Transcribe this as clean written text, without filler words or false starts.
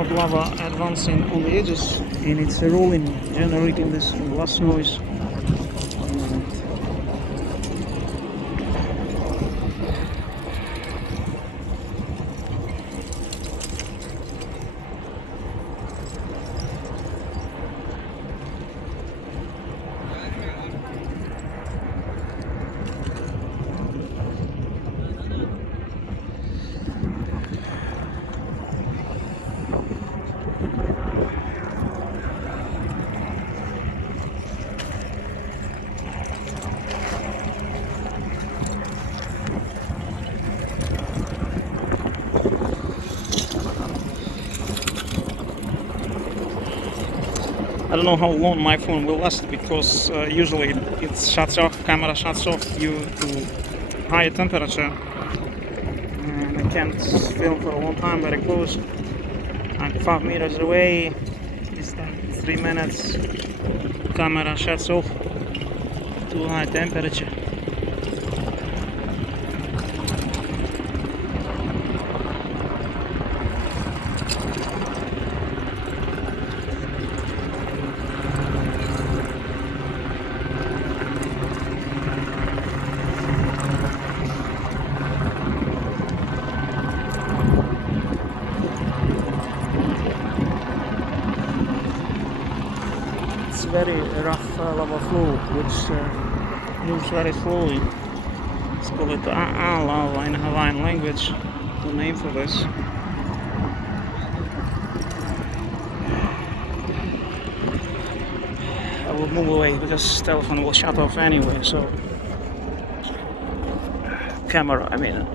hot lava advancing on the edges, and it's rolling, generating this blast noise. I don't know how long my phone will last, because usually it shuts off, camera shuts off due to higher temperature, and I can't film for a long time very close. I'm 5 meters away, it's 3 minutes, camera shuts off, too high temperature. It's very rough lava flow, which moves very slowly. Let's call it lava in Hawaiian language, the name for this. I will move away because telephone will shut off anyway, so camera, I mean